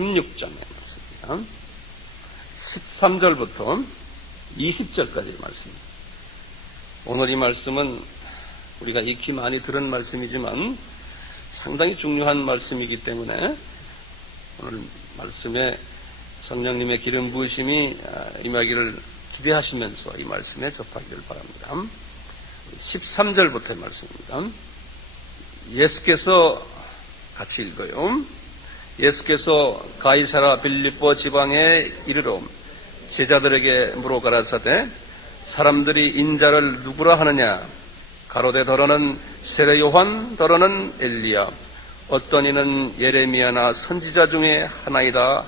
16장의 말씀입니다. 13절부터 20절까지의 말씀입니다. 오늘 이 말씀은 우리가 익히 많이 들은 말씀이지만 상당히 중요한 말씀이기 때문에 오늘 말씀에 성령님의 기름 부으심이 임하기를 기대하시면서 이 말씀에 접하기를 바랍니다. 13절부터의 말씀입니다. 예수께서 같이 읽어요. 예수께서 가이사라 빌립보 지방에 이르러 제자들에게 물어 가라사대 사람들이 인자를 누구라 하느냐 가로되 더러는 세례 요한 더러는 엘리야 어떤 이는 예레미야나 선지자 중에 하나이다.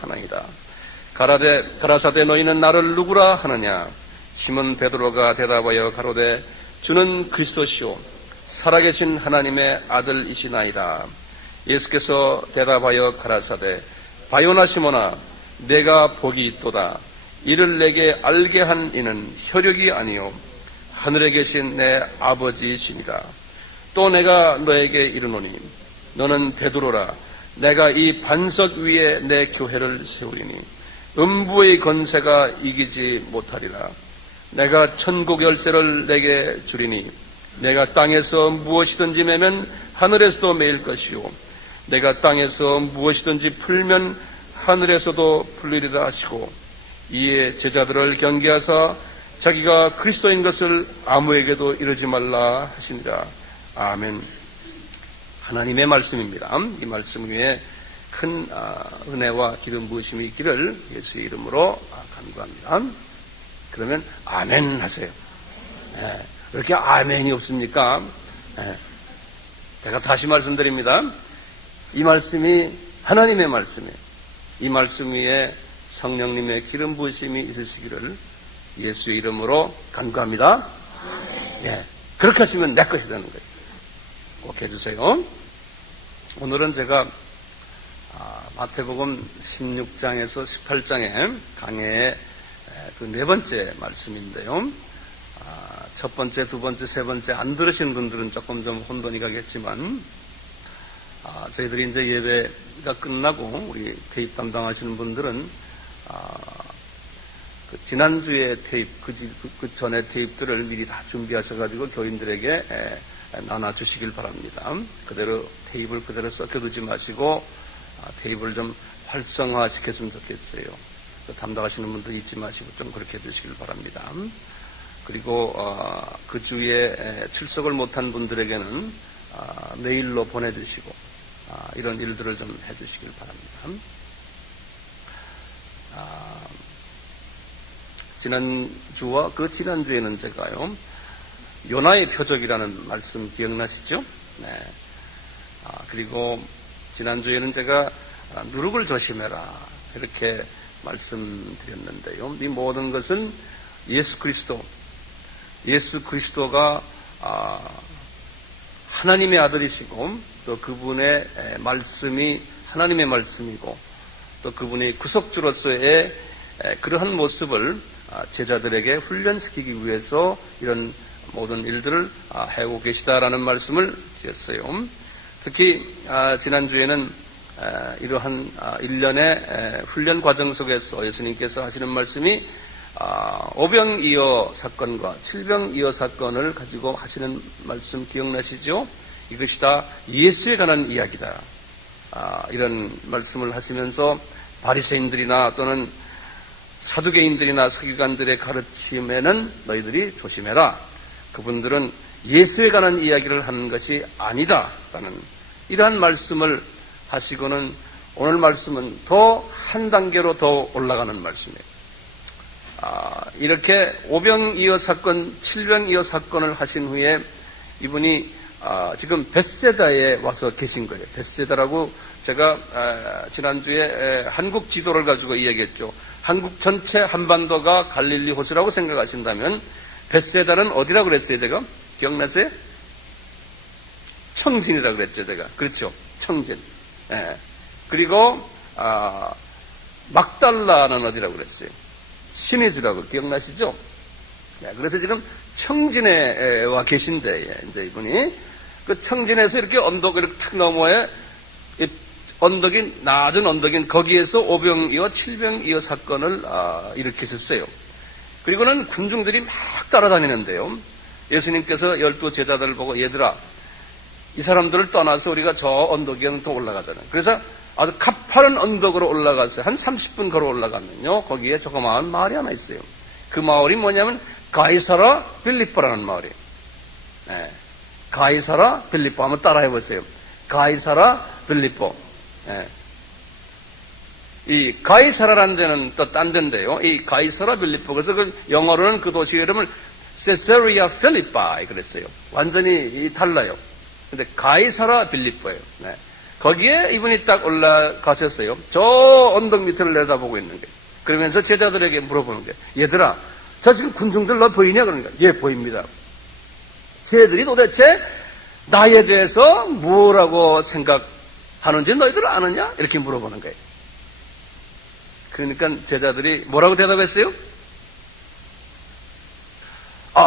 가라사대 너희는 나를 누구라 하느냐 시몬 베드로가 대답하여 가로되 주는 그리스도시오 살아계신 하나님의 아들이시나이다. 예수께서 대답하여 가라사대 바요나 시몬아 내가 복이 있도다. 이를 내게 알게 한 이는 혈육이 아니요 하늘에 계신 내 아버지이십니다. 또 내가 너에게 이르노니 너는 베드로라. 내가 이 반석 위에 내 교회를 세우리니 음부의 권세가 이기지 못하리라. 내가 천국 열쇠를 내게 주리니 내가 땅에서 무엇이든지 매면 하늘에서도 매일 것이요 내가 땅에서 무엇이든지 풀면 하늘에서도 풀리리라 하시고 이에 제자들을 경계하사 자기가 그리스도인 것을 아무에게도 이르지 말라 하시니라. 아멘. 하나님의 말씀입니다. 이 말씀 위에 큰 은혜와 기름 부으심이 있기를 예수의 이름으로 간구합니다. 그러면 아멘 하세요. 네. 왜 이렇게 아멘이 없습니까? 네. 제가 다시 말씀드립니다. 이 말씀이 하나님의 말씀이에요. 이 말씀 위에 성령님의 기름 부으심이 있으시기를 예수의 이름으로 간구합니다. 예, 그렇게 하시면 내 것이 되는 거예요. 꼭 해주세요. 오늘은 제가 마태복음 16장에서 18장의 강해의 그 네 번째 말씀인데요. 첫 번째, 두 번째, 세 번째 안 들으신 분들은 조금 좀 혼돈이 가겠지만 저희들이 이제 예배가 끝나고 우리 테이프 담당하시는 분들은 그 지난주에 테이프, 그 전에 테이프들을 미리 다 준비하셔가지고 교인들에게 나눠주시길 바랍니다. 그대로 테이프를 그대로 썩혀두지 마시고 테이프를 좀 활성화시켰으면 좋겠어요. 담당하시는 분들 잊지 마시고 좀 그렇게 해주시길 바랍니다. 그리고 그 주에 출석을 못한 분들에게는 메일로 보내주시고 이런 일들을 좀 해주시길 바랍니다. 지난주와 그 지난주에는 제가요 요나의 표적이라는 말씀 기억나시죠? 네. 그리고 지난주에는 제가 누룩을 조심해라 이렇게 말씀드렸는데요. 이 모든 것은 예수 그리스도가 하나님의 아들이시고 또 그분의 말씀이 하나님의 말씀이고 또 그분이 구속주로서의 그러한 모습을 제자들에게 훈련시키기 위해서 이런 모든 일들을 해오고 계시다라는 말씀을 드렸어요. 특히 지난주에는 이러한 일련의 훈련 과정 속에서 예수님께서 하시는 말씀이 오병이어 사건과 칠병이어 사건을 가지고 하시는 말씀 기억나시죠? 이것이 다 예수에 관한 이야기다. 이런 말씀을 하시면서 바리새인들이나 또는 사두개인들이나 서기관들의 가르침에는 너희들이 조심해라. 그분들은 예수에 관한 이야기를 하는 것이 아니다. 라는 이러한 말씀을 하시고는 오늘 말씀은 더 한 단계로 더 올라가는 말씀이에요. 이렇게 오병이어 사건, 칠병이어 사건을 하신 후에 이분이 지금 벳세다에 와서 계신 거예요. 벳세다라고 제가 지난주에 한국 지도를 가지고 이야기했죠. 한국 전체 한반도가 갈릴리 호수라고 생각하신다면 벳세다는 어디라고 그랬어요, 제가? 기억나세요? 청진이라고 그랬죠, 제가. 그렇죠. 청진. 예. 그리고 막달라는 어디라고 그랬어요? 신의 주라고 기억나시죠? 예. 그래서 지금 청진에 와 계신데, 이제 이분이 그 청진에서 이렇게 언덕을 이렇게 탁 너머에 언덕인, 낮은 언덕인 거기에서 오병이어 칠병이어 사건을 일으키셨어요. 그리고는 군중들이 막 따라다니는데요. 예수님께서 12 제자들을 보고 얘들아, 이 사람들을 떠나서 우리가 저 언덕에는 또 올라가잖아요. 그래서 아주 가파른 언덕으로 올라갔어요. 한 30분 걸어 올라가면요. 거기에 조그마한 마을이 하나 있어요. 그 마을이 뭐냐면 가이사라 빌립보라는 마을이에요. 네. 가이사라 빌립보 한번 따라해 보세요. 가이사라 빌립보. 네. 이 가이사라라는 데는 또 딴 데인데요. 이 가이사라 빌립보. 그래서 그 영어로는 그 도시 이름을 세세리아 필리파이 그랬어요. 완전히 달라요. 근데 가이사라 빌립보예요. 네. 거기에 이분이 딱 올라가셨어요. 저 언덕 밑을 내다보고 있는 게. 그러면서 제자들에게 물어보는 게, 얘들아, 저 지금 군중들 너 보이냐? 그러니까, 예, 보입니다. 쟤들이 도대체 나에 대해서 뭐라고 생각하는지 너희들 아느냐? 이렇게 물어보는 거예요. 그러니까 제자들이 뭐라고 대답했어요?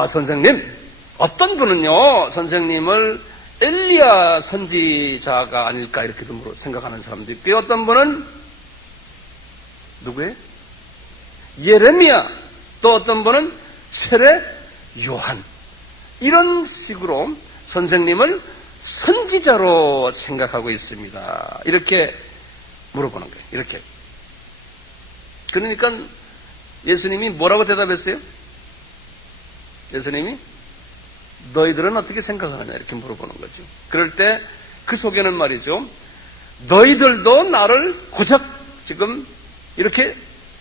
선생님, 어떤 분은요, 선생님을 엘리야 선지자가 아닐까 이렇게도 생각하는 사람도 있고요. 어떤 분은 누구예요? 예레미야. 또 어떤 분은 세례 요한. 이런 식으로 선생님을 선지자로 생각하고 있습니다. 이렇게 물어보는 거예요. 이렇게. 그러니까 예수님이 뭐라고 대답했어요? 예수님이 너희들은 어떻게 생각하느냐 이렇게 물어보는 거죠. 그럴 때 그 속에는 말이죠. 너희들도 나를 고작 지금 이렇게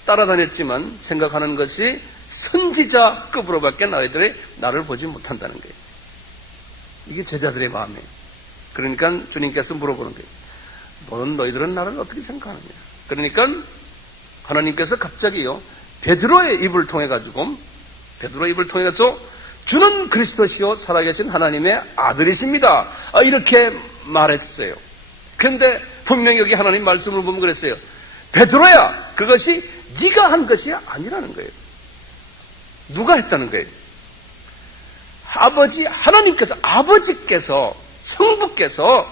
따라다녔지만 생각하는 것이 선지자급으로밖에 너희들이 나를 보지 못한다는 거예요. 이게 제자들의 마음이에요. 그러니까 주님께서 물어보는 거예요. 너희들은 나를 어떻게 생각하느냐. 그러니까 하나님께서 갑자기요. 베드로의 입을 통해 가지고 주는 그리스도시요 살아계신 하나님의 아들이십니다. 이렇게 말했어요. 그런데 분명히 여기 하나님 말씀을 보면 그랬어요. 베드로야, 그것이 네가 한 것이 아니라는 거예요. 누가 했다는 거예요? 하나님께서, 아버지께서, 성부께서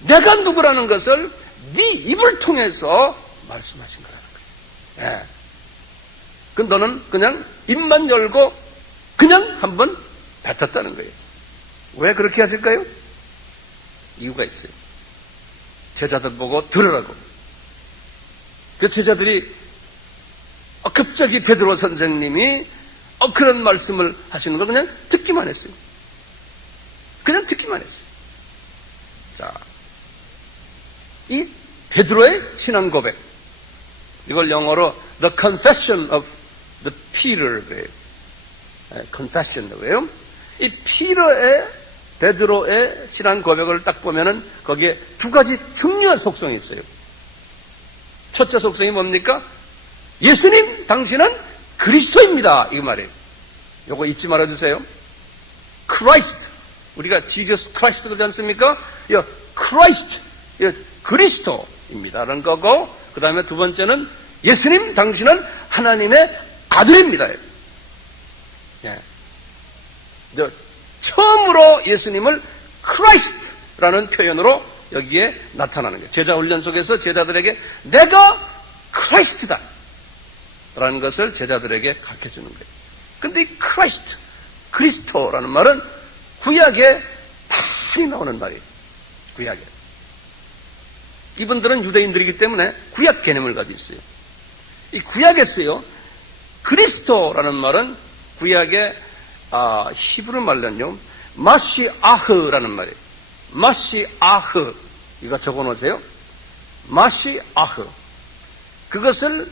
내가 누구라는 것을 네 입을 통해서 말씀하신 거라는 거예요. 예. 그럼 너는 그냥 입만 열고 그냥 한번 뱉었다는 거예요. 왜 그렇게 하실까요? 이유가 있어요. 제자들 보고 들으라고. 그 제자들이 갑자기 베드로 선생님이 그런 말씀을 하시는 걸 그냥 듣기만 했어요. 그냥 듣기만 했어요. 자, 이 베드로의 신앙 고백, 이걸 영어로 The Confession of the Peter 그래요. Confession 왜요? 이 베드로의 신앙 고백을 딱 보면은 거기에 두 가지 중요한 속성이 있어요. 첫째 속성이 뭡니까? 예수님, 당신은 그리스도입니다. 이 말이에요. 요거 잊지 말아주세요. Christ. 우리가 Jesus Christ 그러지 않습니까? Christ. 그리스도입니다라는 거고, 그 다음에 두 번째는 예수님, 당신은 하나님의 아들입니다. 예. 처음으로 예수님을 Christ라는 표현으로 여기에 나타나는 거예요. 제자 훈련 속에서 제자들에게 내가 Christ다 라는 것을 제자들에게 가르쳐주는 거예요. 근데 이 Christ, 그리스도라는 말은 구약에 많이 나오는 말이에요. 구약에. 이분들은 유대인들이기 때문에 구약 개념을 가지고 있어요. 이 구약에서요, 그리스도라는 말은 구약의 히브리 말로는요, 마시아흐라는 말이에요. 마시아흐. 이거 적어 놓으세요. 마시아흐. 그것을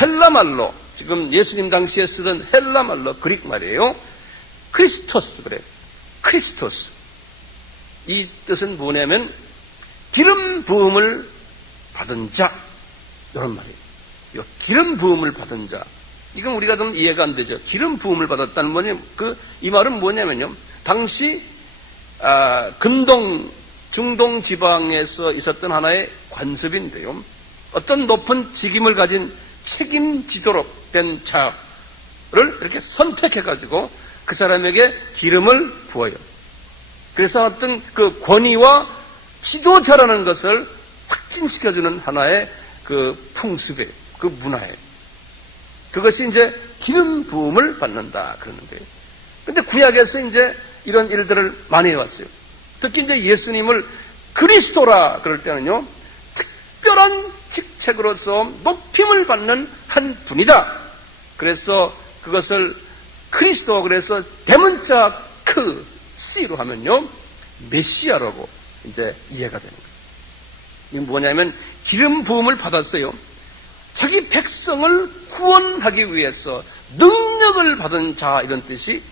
헬라말로, 지금 예수님 당시에 쓰던 헬라말로 그릭 말이에요. 크리스토스 그래요. 크리스토스. 이 뜻은 뭐냐면 기름 부음을 받은 자, 이런 말이에요. 이 기름 부음을 받은 자. 이건 우리가 좀 이해가 안 되죠. 기름 부음을 받았다는 뭐냐면, 이 말은 뭐냐면요. 당시, 근동, 중동 지방에서 있었던 하나의 관습인데요. 어떤 높은 직임을 가진 책임지도록 된 자를 이렇게 선택해가지고 그 사람에게 기름을 부어요. 그래서 어떤 그 권위와 지도자라는 것을 확 촉진시켜주는 하나의 그 풍습이에요. 그 문화예요. 그것이 이제 기름 부음을 받는다 그러는 거예요. 근데 구약에서 이제 이런 일들을 많이 해왔어요. 특히 이제 예수님을 그리스도라 그럴 때는요, 특별한 직책으로서 높임을 받는 한 분이다. 그래서 그것을 그리스도, 그래서 대문자 크 C로 하면요, 메시아라고 이제 이해가 되는 거예요. 이게 뭐냐면 기름 부음을 받았어요. 자기 백성을 구원하기 위해서 능력을 받은 자, 이런 뜻이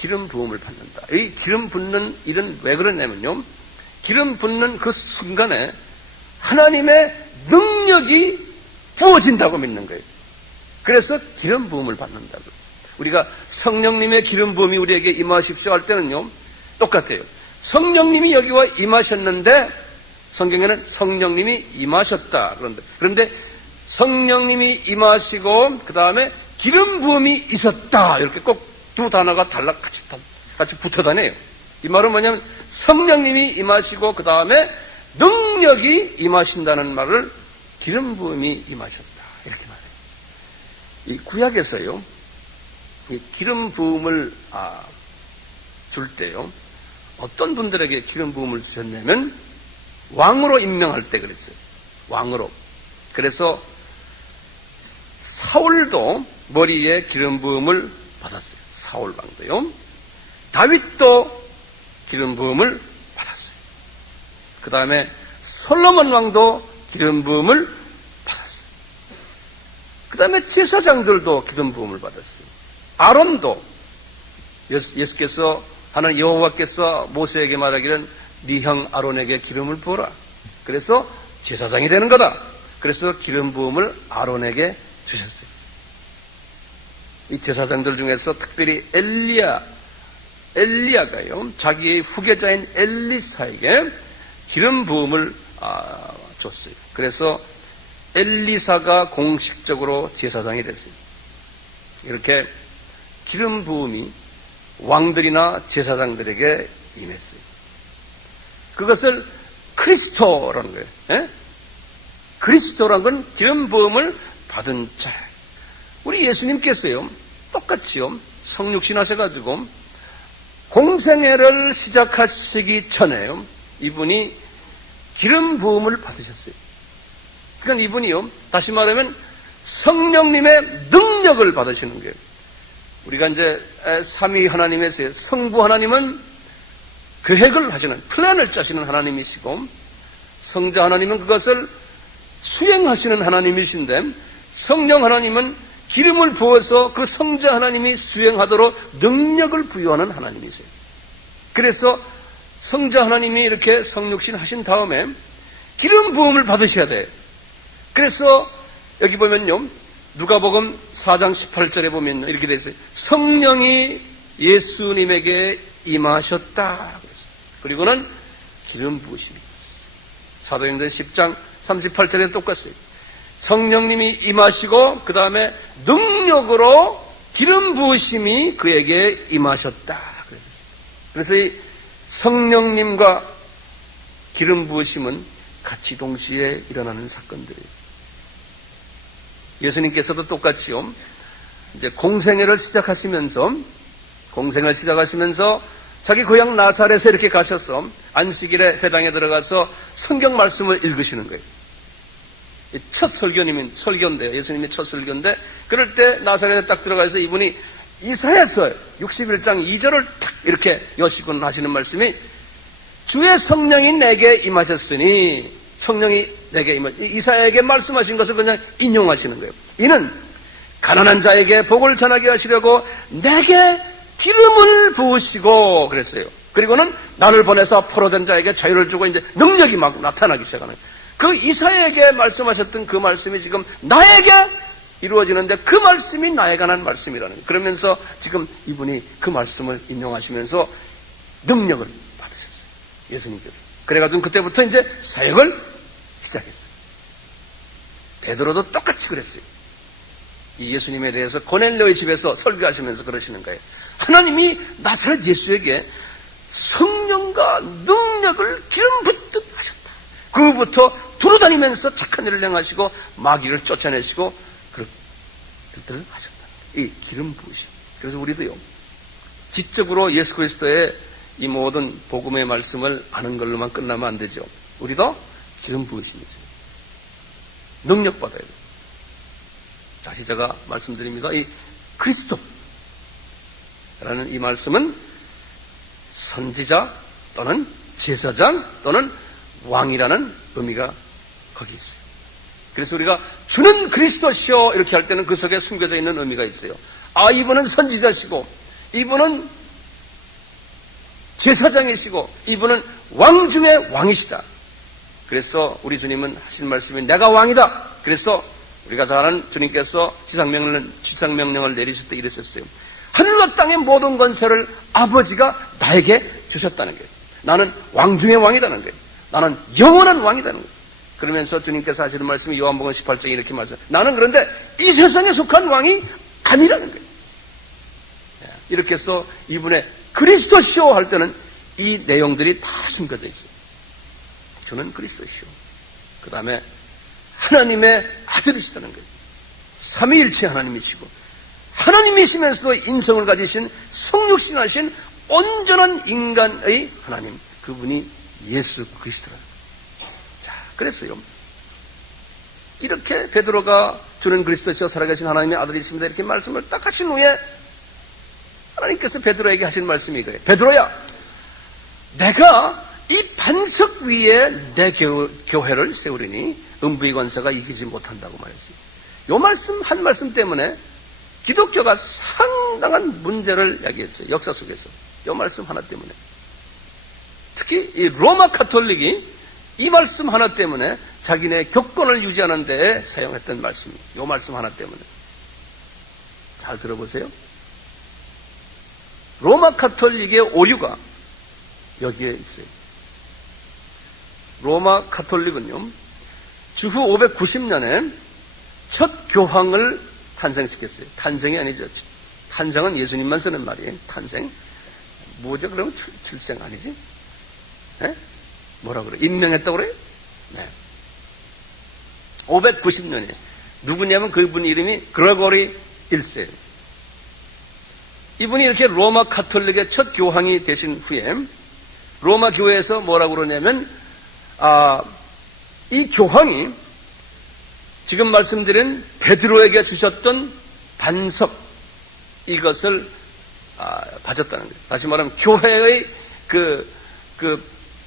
기름 부음을 받는다. 이 기름 붓는 일은 왜 그러냐면요, 기름 붓는 그 순간에 하나님의 능력이 부어진다고 믿는 거예요. 그래서 기름 부음을 받는다고. 우리가 성령님의 기름 부음이 우리에게 임하십시오 할 때는요, 똑같아요. 성령님이 여기와 임하셨는데 성경에는 성령님이 임하셨다 그런데 성령님이 임하시고 그 다음에 기름 부음이 있었다, 이렇게 꼭 두 단어가 같이 붙어 다녀요. 이 말은 뭐냐면 성령님이 임하시고 그 다음에 능력이 임하신다는 말을 기름 부음이 임하셨다, 이렇게 말해요. 이 구약에서요, 이 기름 부음을 줄 때요, 어떤 분들에게 기름 부음을 주셨냐면 왕으로 임명할 때 그랬어요. 왕으로. 그래서 사울도 머리에 기름 부음을 받았어요. 사울 왕도요. 다윗도 기름 부음을 받았어요. 그 다음에 솔로몬 왕도 기름 부음을 받았어요. 그 다음에 제사장들도 기름 부음을 받았어요. 아론도, 예수께서 하나님 여호와께서 모세에게 말하기를 네 형 아론에게 기름을 부어라. 그래서 제사장이 되는 거다. 그래서 기름 부음을 아론에게 주셨어요. 이 제사장들 중에서 특별히 엘리야가요, 자기의 후계자인 엘리사에게 기름 부음을 줬어요. 그래서 엘리사가 공식적으로 제사장이 됐어요. 이렇게 기름 부음이 왕들이나 제사장들에게 임했어요. 그것을 그리스도라는 거예요. 예? 그리스도라는 건 기름 부음을 받은 자. 우리 예수님께서요, 똑같이요, 성육신 하셔가지고 공생애를 시작하시기 전에요, 이분이 기름 부음을 받으셨어요. 그러니까 이분이요, 다시 말하면 성령님의 능력을 받으시는 거예요. 우리가 이제 삼위 하나님에서요, 성부 하나님은 계획을 하시는, 플랜을 짜시는 하나님이시고, 성자 하나님은 그것을 수행하시는 하나님이신데, 성령 하나님은 기름을 부어서 그 성자 하나님이 수행하도록 능력을 부여하는 하나님이세요. 그래서 성자 하나님이 이렇게 성육신 하신 다음에 기름 부음을 받으셔야 돼요. 그래서 여기 보면요, 누가복음 4장 18절에 보면 이렇게 되어 있어요. 성령이 예수님에게 임하셨다. 그리고는 기름 부으심이 있었어요. 사도행전 10장 38절에 똑같아요. 성령님이 임하시고 그 다음에 능력으로 기름 부으심이 그에게 임하셨다. 그래서 이 성령님과 기름 부으심은 같이 동시에 일어나는 사건들이에요. 예수님께서도 똑같이요, 이제 공생애를 시작하시면서 자기 고향 나사렛에 이렇게 가셔서 안식일에 회당에 들어가서 성경 말씀을 읽으시는 거예요. 첫 설교인데요. 예수님의 첫 설교인데, 그럴 때 나사렛에 딱 들어가서 이분이 이사야서 61장 2절을 탁 이렇게 여시곤 하시는 말씀이, 주의 성령이 내게 임하셨으니, 성령이 내게 이사야에게 말씀하신 것을 그냥 인용하시는 거예요. 이는 가난한 자에게 복을 전하게 하시려고 내게 기름을 부으시고 그랬어요. 그리고는 나를 보내서 포로된 자에게 자유를 주고 이제 능력이 막 나타나기 시작하는 거예요. 그 이사야에게 말씀하셨던 그 말씀이 지금 나에게 이루어지는데 그 말씀이 나에 관한 말씀이라는 거예요. 그러면서 지금 이분이 그 말씀을 인용하시면서 능력을 받으셨어요. 예수님께서. 그래가지고 그때부터 이제 사역을 시작했어요. 베드로도 똑같이 그랬어요. 이 예수님에 대해서 고넬료의 집에서 설교하시면서 그러시는 거예요. 하나님이 나사렛 예수에게 성령과 능력을 기름 붓듯 하셨다. 그부터 두루다니면서 착한 일을 행하시고 마귀를 쫓아내시고 그들을 하셨다. 이 기름 부으심. 그래서 우리도요, 지적으로 예수 그리스도의 이 모든 복음의 말씀을 아는 걸로만 끝나면 안 되죠. 우리도 기름 부으심이죠. 능력 받아야 돼요. 다시 제가 말씀드립니다. 이 그리스도라는 이 말씀은 선지자 또는 제사장 또는 왕이라는 의미가 거기 있어요. 그래서 우리가 주는 그리스도시요 이렇게 할 때는 그 속에 숨겨져 있는 의미가 있어요. 아, 이분은 선지자시고 이분은 제사장이시고 이분은 왕 중에 왕이시다. 그래서 우리 주님은 하신 말씀이 내가 왕이다. 그래서 우리가 잘 아는 주님께서 지상명령을 내리실 때 이러셨어요. 하늘과 땅의 모든 권세를 아버지가 나에게 주셨다는 거예요. 나는 왕 중의 왕이라는 거예요. 나는 영원한 왕이라는 거예요. 그러면서 주님께서 하시는 말씀이 요한복음 18장에 이렇게 말해요. 나는 그런데 이 세상에 속한 왕이 아니라는 거예요. 이렇게 해서 이분의 그리스도시오 할 때는 이 내용들이 다 숨겨져 있어요. 주는 그리스도시오. 그 다음에 하나님의 아들이시다는 거예요. 삼위일체 하나님이시고 하나님이시면서도 인성을 가지신 성육신하신 온전한 인간의 하나님, 그분이 예수 그리스도라는 거예요. 자, 그랬어요. 이렇게 베드로가 주는 그리스도시요 살아계신 하나님의 아들이십니다 이렇게 말씀을 딱 하신 후에 하나님께서 베드로에게 하신 말씀이 이거예요. 베드로야, 내가 이 반석 위에 내 교회를 세우리니 음부의 권세가 이기지 못한다고 말했어요. 이 말씀 한 말씀 때문에 기독교가 상당한 문제를 야기했어요. 역사 속에서. 이 말씀 하나 때문에. 특히 이 로마 카톨릭이 이 말씀 하나 때문에 자기네 교권을 유지하는 데에 사용했던 말씀이에요. 이 말씀 하나 때문에. 잘 들어보세요. 로마 카톨릭의 오류가 여기에 있어요. 로마 카톨릭은요, 주후 590년에 첫 교황을 탄생시켰어요. 탄생이 아니죠. 탄생은 예수님만 쓰는 말이에요. 탄생. 뭐죠? 그러면 출생 아니지? 네? 뭐라 그래? 임명했다고 그래요? 네. 590년에. 누구냐면 그분 이름이 그레고리 1세예요. 이분이 이렇게 로마 카톨릭의 첫 교황이 되신 후에 로마 교회에서 뭐라고 그러냐면 이 교황이 지금 말씀드린 베드로에게 주셨던 반석 이것을 가졌다는 거예요. 다시 말하면 교회의 그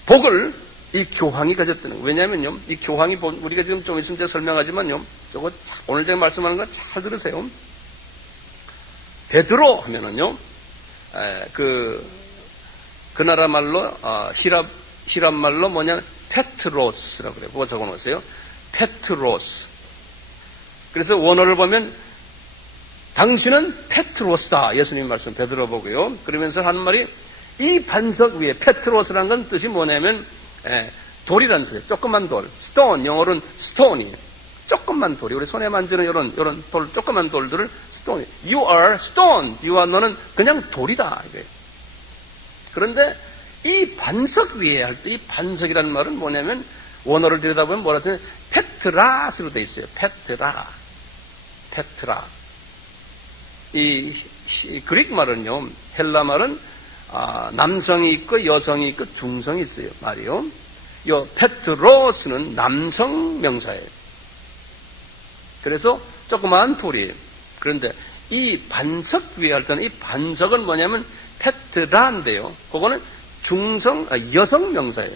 복을 이 교황이 가졌다는 거예요. 왜냐하면요, 이 교황이 우리가 지금 좀 있으면 제가 설명하지만요, 저거 오늘 제가 말씀하는 거 잘 들으세요. 베드로 하면은요, 그 나라 말로 시랍 말로 뭐냐면 페트로스라고 그래요. 그거 적어 놓으세요. 페트로스. 그래서 원어를 보면 당신은 페트로스다. 예수님 말씀 베드로 보고요. 그러면서 하는 말이 이 반석 위에 페트로스라는 건 뜻이 뭐냐면 돌이라는 소리예요. 조그만 돌. 스톤. 영어로는 스톤이. 조그만 돌이. 우리 손에 만지는 이런 돌, 조그만 돌들을 스톤이. You are stone. 너는 그냥 돌이다. 이거예요. 그런데 이 반석 위에 할 때 이 반석이라는 말은 뭐냐면 원어를 들여다보면 뭐라 하면 페트라스로 되어 있어요. 페트라. 이 그릭 말은요, 헬라 말은 남성이 있고 여성이 있고 중성이 있어요. 말이요. 요 페트로스는 남성 명사예요. 그래서 조그마한 돌이에요. 그런데 이 반석 위에 할 때는 이 반석은 뭐냐면 페트라인데요. 그거는 여성 명사예요.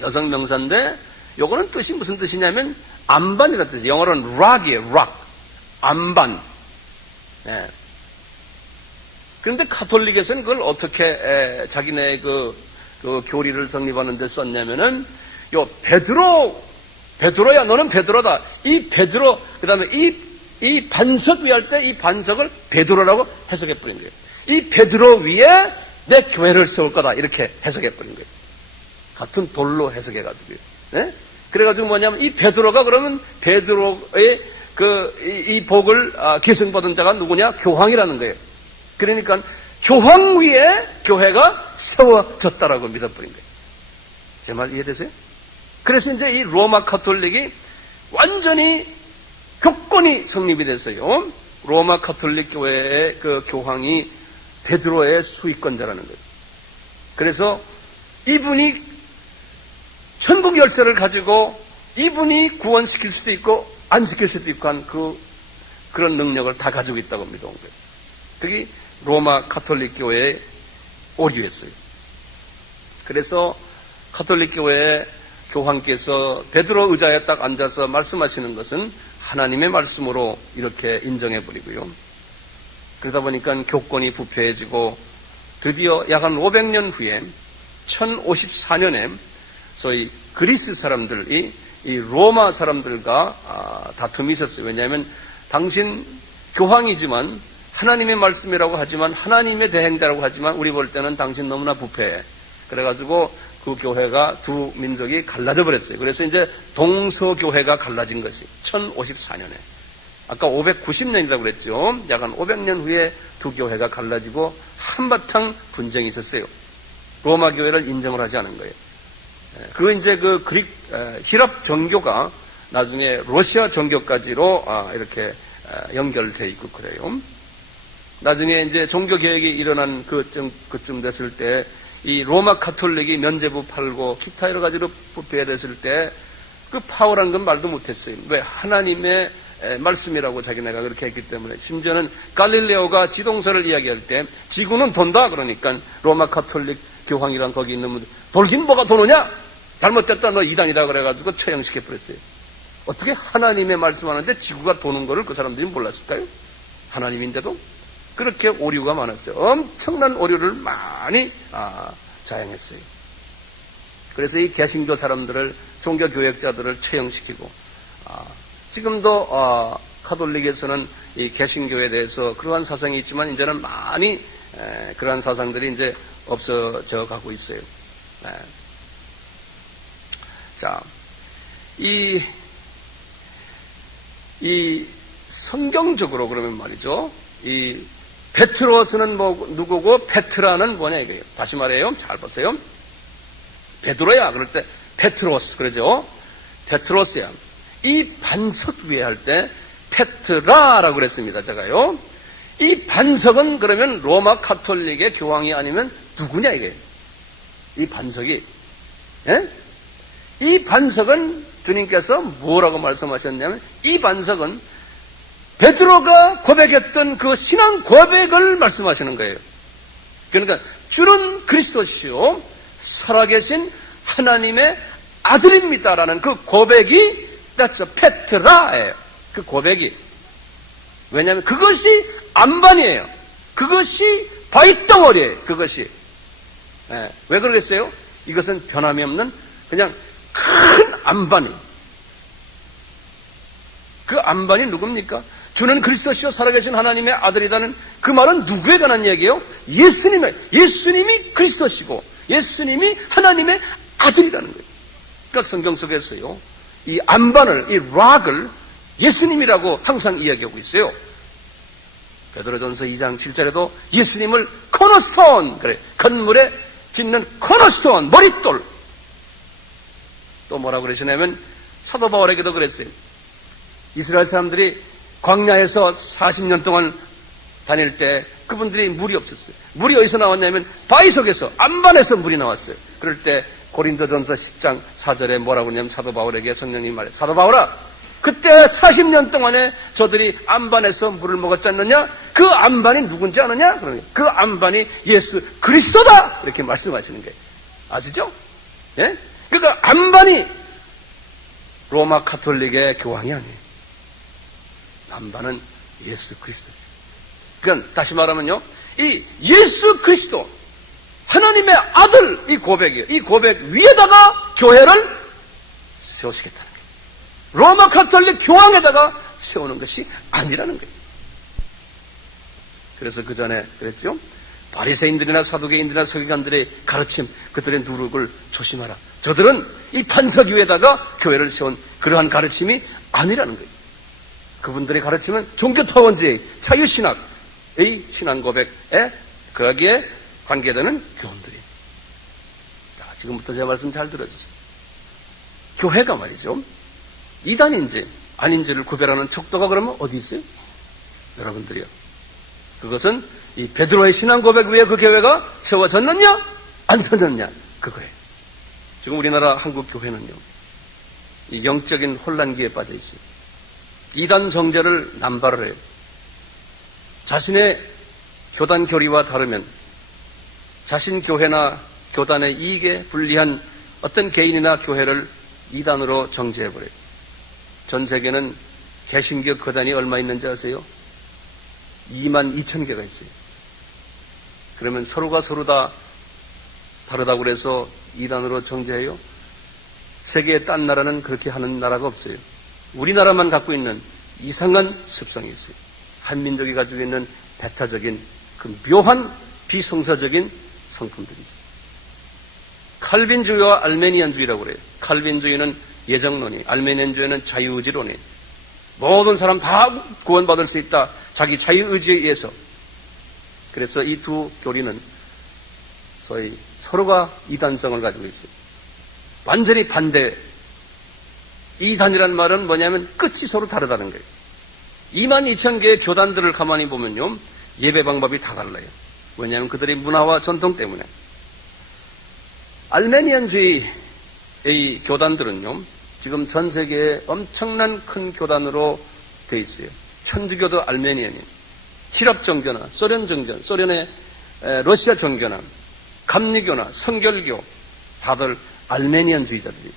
여성 명사인데 요거는 뜻이 무슨 뜻이냐면 안반이라는 뜻이에요. 영어로는 rock이에요. rock. 안반. 네. 그런데 카톨릭에서는 그걸 어떻게 자기네 그 교리를 성립하는 데 썼냐면은 요 베드로야 너는 베드로다. 이 베드로 그다음에 이 반석 위에 할 때 이 반석을 베드로라고 해석해 버린 거예요. 이 베드로 위에 내 교회를 세울 거다. 이렇게 해석해 버린 거예요. 같은 돌로 해석해 가지고요. 네? 그래 가지고 뭐냐면 이 베드로가 그러면 베드로의 이 복을 계승받은 자가 누구냐? 교황이라는 거예요. 그러니까 교황 위에 교회가 세워졌다라고 믿어버린 거예요. 제 말 이해되세요? 그래서 이제 이 로마 가톨릭이 완전히 교권이 성립이 됐어요. 로마 가톨릭 교회의 그 교황이 베드로의 수익권자라는 거예요. 그래서 이분이 천국 열쇠를 가지고 이분이 구원시킬 수도 있고 안 시킬 수도 있고 한 그런 능력을 다 가지고 있다고 믿어온 거예요. 그게 로마 가톨릭 교회의 오류였어요. 그래서 가톨릭 교회의 교황께서 베드로 의자에 딱 앉아서 말씀하시는 것은 하나님의 말씀으로 이렇게 인정해버리고요. 그러다 보니까 교권이 부패해지고 드디어 약 한 500년 후에 1054년에 소위 그리스 사람들이 이 로마 사람들과 다툼이 있었어요. 왜냐하면 당신 교황이지만 하나님의 말씀이라고 하지만 하나님의 대행자라고 하지만 우리 볼 때는 당신 너무나 부패해. 그래가지고 그 교회가 두 민족이 갈라져 버렸어요. 그래서 이제 동서교회가 갈라진 것이 1054년에. 아까 590년이라고 그랬죠. 약 한 500년 후에 두 교회가 갈라지고 한바탕 분쟁이 있었어요. 로마 교회를 인정을 하지 않은 거예요. 그 이제 그 히랍 종교가 나중에 러시아 종교까지로 이렇게 연결돼 있고 그래요. 나중에 이제 종교 개혁이 일어난 그쯤 됐을 때 이 로마 가톨릭이 면죄부 팔고 기타 여러 가지로 부패됐을 때 그 파워란 건 말도 못했어요. 왜? 하나님의 말씀이라고 자기네가 그렇게 했기 때문에. 심지어는 갈릴레오가 지동설을 이야기할 때 지구는 돈다 그러니까 로마 가톨릭 교황이랑 거기 있는 분들 돌긴 뭐가 도느냐? 잘못됐다 너 이단이다 그래가지고 처형시켜버렸어요. 어떻게 하나님의 말씀하는데 지구가 도는 거를 그 사람들이 몰랐을까요? 하나님인데도 그렇게 오류가 많았어요. 엄청난 오류를 많이 자행했어요. 그래서 이 개신교 사람들을 종교교역자들을 처형시키고 지금도 가톨릭에서는 이 개신교에 대해서 그러한 사상이 있지만 이제는 많이 그러한 사상들이 이제 없어져 가고 있어요. 자, 이 성경적으로 그러면 말이죠. 이 베트로스는 누구고 페트라는 뭐냐 이거예요. 다시 말해요. 잘 보세요. 베드로야 그럴 때 페트로스 그러죠. 페트로스야. 이 반석 위에 할 때 페트라라고 그랬습니다. 제가요. 이 반석은 그러면 로마 가톨릭의 교황이 아니면 누구냐 이거예요. 이 반석이. 예? 이 반석은 주님께서 뭐라고 말씀하셨냐면 이 반석은 베드로가 고백했던 그 신앙 고백을 말씀하시는 거예요. 그러니까 주는 그리스도시요 살아계신 하나님의 아들입니다라는 그 고백이 that's 페트라예요. 그 고백이. 왜냐하면 그것이 안반이에요. 그것이 바위덩어리예요. 그것이. 왜 그러겠어요? 이것은 변함이 없는 그냥 큰 안반이. 그 안반이 누굽니까? 주는 그리스도시요 살아계신 하나님의 아들이라는 그 말은 누구에 관한 얘기예요? 예수님이 그리스도시고 예수님이 하나님의 아들이라는 거예요. 그러니까 성경 속에서요 이 안반을, 이 락을 예수님이라고 항상 이야기하고 있어요. 베드로전서 2장 7절에도 예수님을 코너스톤, 그래 건물에 짓는 코너스톤, 머릿돌. 또 뭐라고 그러시냐면 사도 바울에게도 그랬어요. 이스라엘 사람들이 광야에서 40년 동안 다닐 때 그분들이 물이 없었어요. 물이 어디서 나왔냐면 바위 속에서, 안반에서 물이 나왔어요. 그럴 때 고린도전서 10장 4절에 뭐라고 하냐면 사도 바울에게 성령님이 말해요. 사도 바울아, 그때 40년 동안에 저들이 안반에서 물을 먹었지 않느냐? 그 안반이 누군지 아느냐? 그 안반이 예수 그리스도다! 이렇게 말씀하시는 거예요. 아시죠? 예? 그러니까 안반이 로마 가톨릭의 교황이 아니에요. 안반은 예수 그리스도. 그러니까 다시 말하면요, 이 예수 그리스도 하나님의 아들 이 고백이에요. 이 고백 위에다가 교회를 세우시겠다는 거예요. 로마 가톨릭 교황에다가 세우는 것이 아니라는 거예요. 그래서 그 전에 그랬죠. 바리새인들이나 사두개인들이나 서기관들의 가르침, 그들의 누룩을 조심하라. 저들은 이 반석 위에다가 교회를 세운 그러한 가르침이 아니라는 거예요. 그분들의 가르침은 종교타원제의 자유신학의 신앙 고백에 거기에 관계되는 교훈들이에요. 자, 지금부터 제 말씀 잘 들어주세요. 교회가 말이죠. 이단인지 아닌지를 구별하는 척도가 그러면 어디 있어요? 여러분들이요. 그것은 이 베드로의 신앙 고백 위에 그 교회가 세워졌느냐? 안 세웠느냐? 그거예요. 지금 우리나라 한국 교회는요. 이 영적인 혼란기에 빠져 있어요. 이단 정죄를 남발을 해요. 자신의 교단 교리와 다르면 자신 교회나 교단의 이익에 불리한 어떤 개인이나 교회를 이단으로 정죄해버려요. 전 세계는 개신교 교단이 얼마 있는지 아세요? 22,000개가 있어요. 그러면 서로가 서로 다 다르다고 그래서 이단으로 정죄해요? 세계의 딴 나라는 그렇게 하는 나라가 없어요. 우리나라만 갖고 있는 이상한 습성이 있어요. 한민족이 가지고 있는 배타적인 그 묘한 비성사적인 성품들이죠. 칼빈주의와 알메니안주의라고 그래요. 칼빈주의는 예정론이, 알메니안주의는 자유의지론이. 모든 사람 다 구원받을 수 있다. 자기 자유의지에 의해서. 그래서 이 두 교리는 소위 서로가 이단성을 가지고 있어요. 완전히 반대. 이단이라는 말은 뭐냐면 끝이 서로 다르다는 거예요. 22,000개의 교단들을 가만히 보면요. 예배 방법이 다 달라요. 왜냐하면 그들의 문화와 전통 때문에. 알메니안주의의 교단들은요. 지금 전 세계에 엄청난 큰 교단으로 되어 있어요. 천주교도 알메니안이에요. 히랍 정교나 소련 정교, 소련의 러시아 정교나 감리교나 성결교 다들 알메니안주의자들이에요.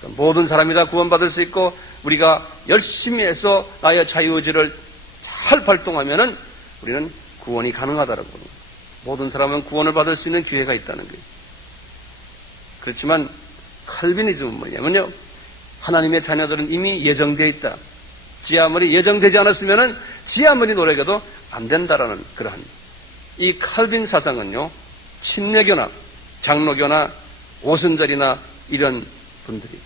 그러니까 모든 사람이 다 구원받을 수 있고 우리가 열심히 해서 나의 자유의지를 잘 발동하면은 우리는 구원이 가능하다라고 합니다. 모든 사람은 구원을 받을 수 있는 기회가 있다는 거예요. 그렇지만 칼빈이즘은 뭐냐면요. 하나님의 자녀들은 이미 예정되어 있다. 지 아무리 예정되지 않았으면은 지 아무리 노력해도 안 된다라는 그러한 이 칼빈 사상은요. 침례교나 장로교나 오순절이나 이런 분들이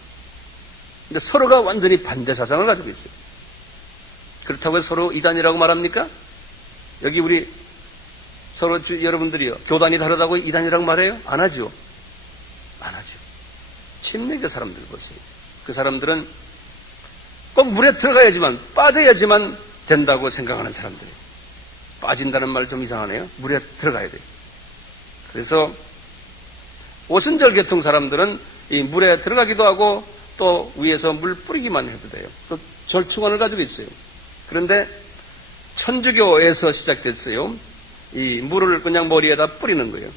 근데 서로가 완전히 반대 사상을 가지고 있어요. 그렇다고 해서 서로 이단이라고 말합니까? 여기 우리 서로 여러분들이요. 교단이 다르다고 이단이라고 말해요? 안 하죠. 안 하죠. 침례교 사람들 보세요. 그 사람들은 꼭 물에 들어가야지만 빠져야지만 된다고 생각하는 사람들이에요. 빠진다는 말 좀 이상하네요. 물에 들어가야 돼요. 그래서 오순절 계통 사람들은 이 물에 들어가기도 하고 또 위에서 물 뿌리기만 해도 돼요. 또 절충원을 가지고 있어요. 그런데 천주교에서 시작됐어요. 이 물을 그냥 머리에다 뿌리는 거예요.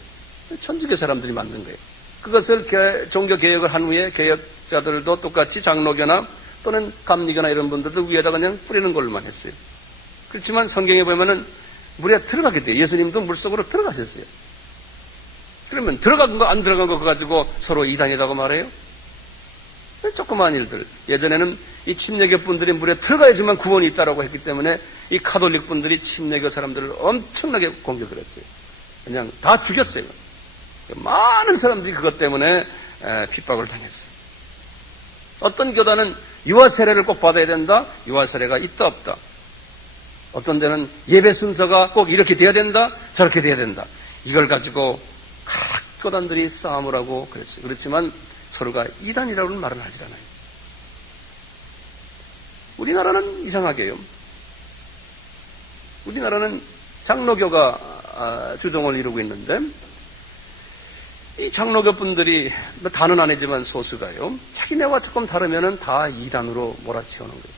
천주교 사람들이 만든 거예요. 그것을 종교 개혁을 한 후에 개혁자들도 똑같이 장로교나 또는 감리교나 이런 분들도 위에다 그냥 뿌리는 걸로만 했어요. 그렇지만 성경에 보면은 물에 들어가게 돼요. 예수님도 물속으로 들어가셨어요. 그러면 들어간 거 안 들어간 거 가지고 서로 이단이라고 말해요? 조그마한 일들. 예전에는 이 침례교 분들이 물에 들어가야지만 구원이 있다라고 했기 때문에 이 카톨릭 분들이 침례교 사람들을 엄청나게 공격을 했어요. 그냥 다 죽였어요. 많은 사람들이 그것 때문에 핍박을 당했어요. 어떤 교단은 유아 세례를 꼭 받아야 된다. 유아 세례가 있다 없다. 어떤 데는 예배 순서가 꼭 이렇게 돼야 된다. 저렇게 돼야 된다. 이걸 가지고 각 교단들이 싸움을 하고 그랬어요. 그렇지만 서로가 이단이라고는 말을 하지 않아요. 우리나라는 이상하게요. 우리나라는 장로교가 주종을 이루고 있는데 이 장로교 분들이 다는 아니지만 소수가요. 자기네와 조금 다르면은 다 이단으로 몰아치우는 거예요.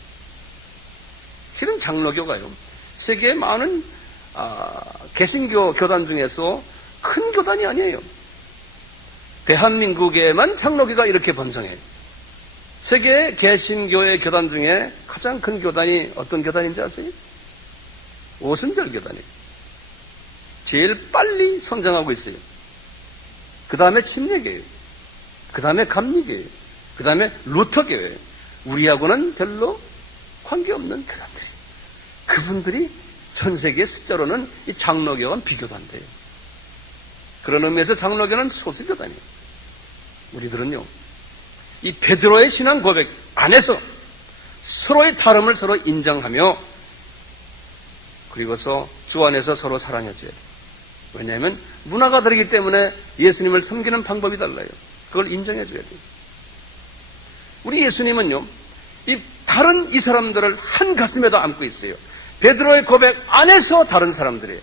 실은 장로교가요. 세계에 많은 개신교 교단 중에서 큰 교단이 아니에요. 대한민국에만 장로교가 이렇게 번성해요. 세계 개신교의 교단 중에 가장 큰 교단이 어떤 교단인지 아세요? 오순절 교단이에요. 제일 빨리 성장하고 있어요. 그 다음에 침례교회예요. 그 다음에 감리교회예요. 그 다음에 루터교회예요. 우리하고는 별로 관계없는 교단들이에요. 그분들이 전 세계 숫자로는 이 장로교와는 비교도 안 돼요. 그런 의미에서 장로교는 소수교단이에요. 우리들은요, 이 베드로의 신앙 고백 안에서 서로의 다름을 서로 인정하며 그리고서 주 안에서 서로 사랑해줘야 돼요. 왜냐하면 문화가 다르기 때문에 예수님을 섬기는 방법이 달라요. 그걸 인정해줘야 돼요. 우리 예수님은요, 다른 이 사람들을 한 가슴에다 안고 있어요. 베드로의 고백 안에서 다른 사람들이에요.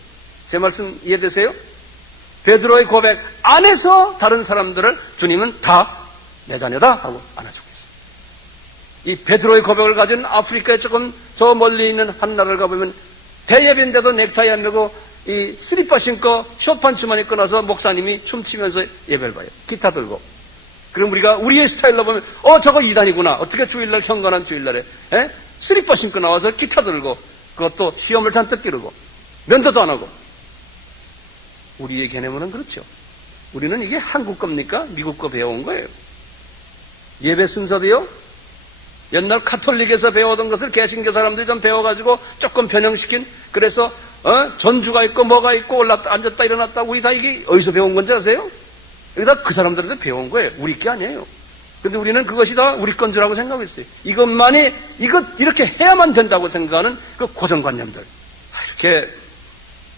제 말씀 이해되세요? 베드로의 고백 안에서 다른 사람들을 주님은 다 내 자녀다 하고 안아주고 있어요. 이 베드로의 고백을 가진 아프리카에 조금 저 멀리 있는 한 나라를 가보면 대예배인데도 넥타이 안 메고 이 슬리퍼 신고 숏판츠만 입고 나서 목사님이 춤추면서 예배를 봐요. 기타 들고. 그럼 우리가 우리의 스타일로 보면 저거 이단이구나. 어떻게 주일날 경건한 주일날에 슬리퍼 신고 나와서 기타 들고 그것도 시험을 잔뜩 끼르고 면도도 안 하고. 우리의 개념은 그렇죠. 우리는 이게 한국 겁니까? 미국 거 배워온 거예요. 예배 순서도요, 옛날 카톨릭에서 배워오던 것을 개신교 사람들이 좀 배워가지고 조금 변형시킨, 그래서 전주가 있고 뭐가 있고 올랐다 앉았다 일어났다, 우리 다 이게 어디서 배운 건지 아세요? 여기다 그 사람들한테 배운 거예요. 우리 게 아니에요. 근데 우리는 그것이 다 우리 건 줄 알고 생각하고 있어요. 이것만이 이렇게 해야만 된다고 생각하는 그 고정관념들. 이렇게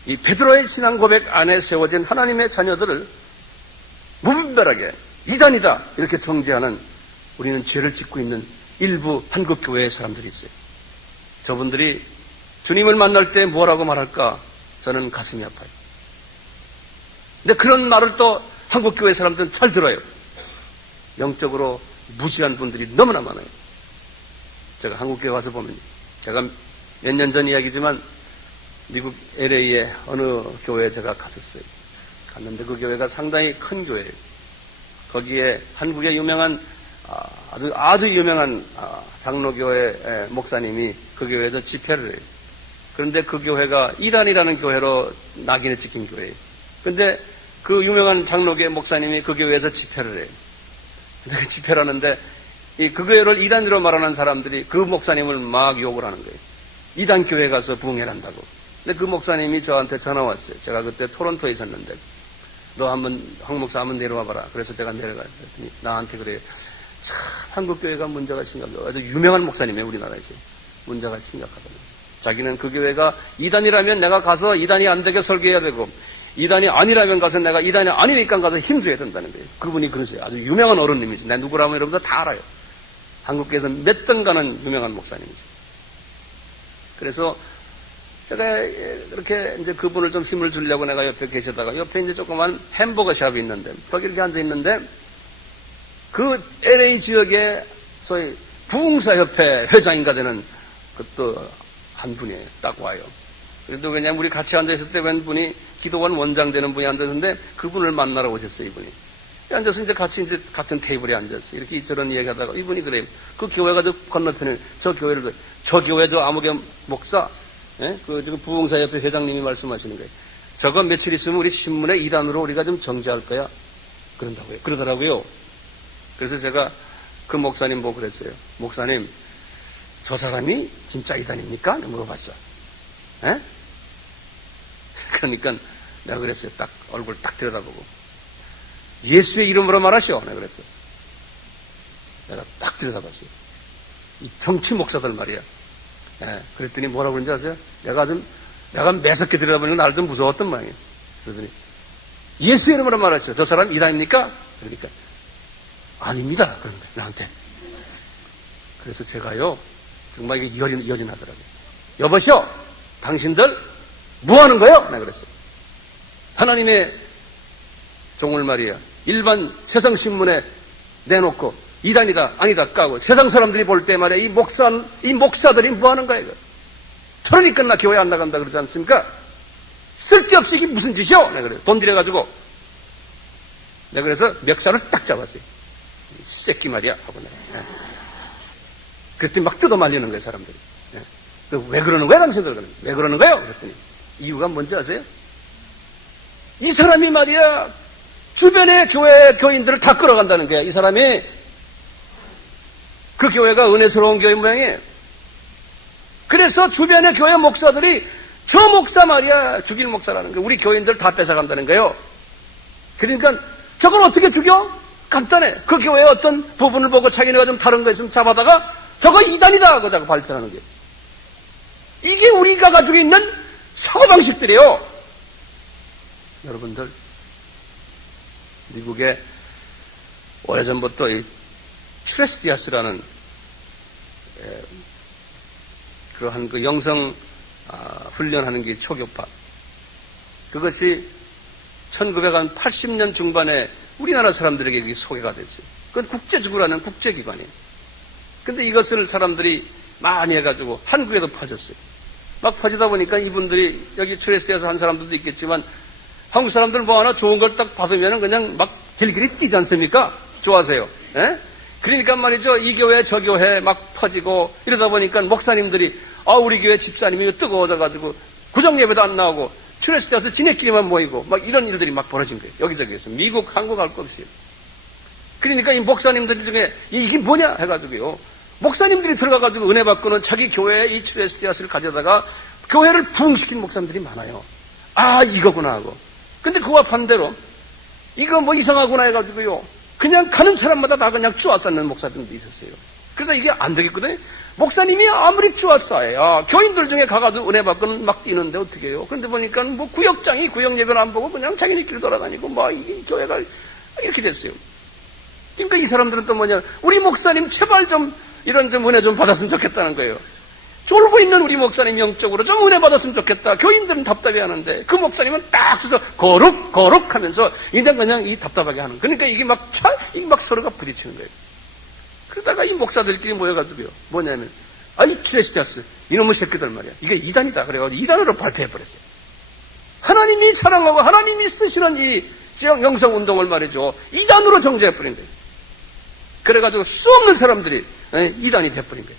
이 베드로의 신앙 고백 안에 세워진 하나님의 자녀들을 무분별하게 이단이다 이렇게 정죄하는, 우리는 죄를 짓고 있는 일부 한국 교회의 사람들이 있어요. 저분들이 주님을 만날 때 뭐라고 말할까 저는 가슴이 아파요. 근데 그런 말을 또 한국 교회 사람들은 잘 들어요. 영적으로 무지한 분들이 너무나 많아요. 제가 한국 교회 와서 보면, 제가 몇 년 전 이야기지만 미국 LA에 어느 교회에 제가 갔었어요. 갔는데 그 교회가 상당히 큰 교회예요. 거기에 한국의 유명한 아주 유명한 장로교회 목사님이 그 교회에서 집회를 해요. 그런데 그 교회가 이단이라는 교회로 낙인을 찍힌 교회예요. 그런데 그 유명한 장로교회 목사님이 그 교회에서 집회를 해요. 근데 그 집회를 하는데 그 교회를 이단으로 말하는 사람들이 그 목사님을 막 욕을 하는 거예요. 이단 교회 가서 부흥회한다고. 근데 그 목사님이 저한테 전화 왔어요. 제가 그때 토론토에 있었는데, 너 한번 황 목사 한번 내려와 봐라. 그래서 제가 내려가요. 그랬더니 나한테 그래요. 참 한국 교회가 문제가 심각해요. 아주 유명한 목사님이에요. 우리나라에서. 문제가 심각하다는. 자기는 그 교회가 이단이라면 내가 가서 이단이 안 되게 설계해야 되고, 이단이 아니라면 가서 내가 이단이 아니니까 가서 힘줘야 된다는 거예요. 그분이 그러세요. 아주 유명한 어른님이지. 내가 누구라면 여러분들 다 알아요. 한국교회에서 몇 등 가는 유명한 목사님이죠. 그래서 제가 이렇게 이제 그분을 좀 힘을 주려고 내가 옆에 계시다가, 옆에 이제 조그만 햄버거 샵이 있는데 거기 이렇게 앉아 있는데, 그 LA 지역에 소위 부흥사협회 회장인가 되는 그것도 한 분이에요. 딱 와요. 그래도 왜냐면 우리 같이 앉아 있을 때 웬 분이 기도원 원장 되는 분이 앉았는데 그분을 만나러 오셨어요. 이분이 앉아서 이제 같이 이제 같은 테이블에 앉았어요. 이렇게 저런 이야기하다가 이분이 그래요. 그 교회가 저 건너편에 저 교회를, 저 교회 저 아무개 목사, 그 지금 부흥사협회 회장님이 말씀하시는 거예요. 저거 며칠 있으면 우리 신문에 이단으로 우리가 좀 정죄할 거야. 그러더라고요. 그래서 제가 그 목사님 보고 그랬어요. 목사님, 저 사람이 진짜 이단입니까? 물어봤어. 그러니까 내가 그랬어요. 딱 얼굴 딱 들여다보고, 예수의 이름으로 말하시오. 내가 그랬어. 내가 딱 들여다봤어요. 이 정치 목사들 말이야. 그랬더니 뭐라고 그런지 아세요? 내가 매섭게 들여다보니까 나를 좀 무서웠던 모양이에요. 그러더니 예수의 이름으로 말하시오. 저 사람 이단입니까? 그러니까 아닙니다. 그런 거예요. 나한테. 그래서 제가요, 정말 이게 열이 나더라고요. 여보시오, 당신들 뭐 하는 거예요? 내가 그랬어요. 하나님의 종을 말이야, 일반 세상 신문에 내놓고 이단이다 아니다 까고 세상 사람들이 볼 때 말이야, 이 목사들이 뭐 하는 거야 이거. 그러니까 나 교회 안 나간다 그러지 않습니까? 쓸데없이 이게 무슨 짓이요? 내가 그래요. 돈 들여가지고. 내가 그래서 멱살을 딱 잡았어요. 이 새끼 말이야 하고 내가. 그랬더니 막 뜯어 말리는 거예요 사람들이. 왜 그러는 거야 당신들? 왜 그러는 거예요? 그랬더니 이유가 뭔지 아세요? 이 사람이 말이야 주변의 교인들을 다 끌어간다는 거야. 이 사람이, 그 교회가 은혜스러운 교회 모양이에요. 그래서 주변의 교회 목사들이 저 목사 말이야 죽일 목사라는 거야. 우리 교인들 다 뺏어간다는 거예요. 그러니까 저걸 어떻게 죽여? 간단해. 그 교회의 어떤 부분을 보고 자기네가 좀 다른 거 있으면 잡아다가 저거 이단이다 하고 자꾸 발표하는 거예요. 이게 우리가 가지고 있는 사고방식들이에요. 여러분들, 미국에 오래전부터 트레스디아스라는 그러한 그 영성 훈련하는 게 초교파. 그것이 1980년 중반에 우리나라 사람들에게 소개가 됐어요. 그건 국제적으로 하는 국제기관이에요. 근데 이것을 사람들이 많이 해가지고 한국에도 퍼졌어요. 막 퍼지다 보니까 이분들이 여기 트레스디아스 한 사람들도 있겠지만 한국 사람들 뭐 하나 좋은 걸 딱 받으면 그냥 막 길길이 뛰지 않습니까? 좋아하세요. 예? 그러니까 말이죠. 이 교회 저 교회 막 퍼지고 이러다 보니까 목사님들이 우리 교회 집사님이 뜨거워져가지고 구정 예배도 안 나오고 트레스디아스 지네끼리만 모이고 막 이런 일들이 막 벌어진 거예요. 여기저기에서. 미국, 한국 할 것 없어요. 그러니까 이 목사님들 중에 이게 뭐냐 해가지고요. 목사님들이 들어가가지고 은혜 받고는 자기 교회에 이 트레스디아스를 가져다가 교회를 부흥시킨 목사님들이 많아요. 이거구나 하고. 근데 그와 반대로 이거 뭐 이상하구나 해가지고요. 그냥 가는 사람마다 다 그냥 쪼아싸는 목사들도 있었어요. 그러다 이게 안 되겠거든요. 목사님이 아무리 쪼아싸야 교인들 중에 가가지고 은혜 받고는 막 뛰는데 어떻게 해요? 그런데 보니까 뭐 구역장이 구역 예배를 안 보고 그냥 자기네끼리 돌아다니고 이 교회가 이렇게 됐어요. 그러니까 이 사람들은 또 뭐냐, 우리 목사님 제발 좀 이런 좀 은혜 좀 받았으면 좋겠다는 거예요. 졸고 있는 우리 목사님 영적으로 좀 은혜 받았으면 좋겠다. 교인들은 답답해 하는데 그 목사님은 딱 서서 거룩 하면서 그냥 이 답답하게 하는. 그러니까 이게 막 서로가 부딪히는 거예요. 그러다가 이 목사들끼리 모여가지고요. 뭐냐면, 이 트레스디아스, 이놈의 새끼들 말이야. 이게 이단이다. 그래가지고 이단으로 발표해버렸어요. 하나님이 사랑하고 하나님이 쓰시는 이 영성운동을 말이죠. 이단으로 정죄해버린 거예요. 그래가지고 수 없는 사람들이 이단이 돼버린 거예요.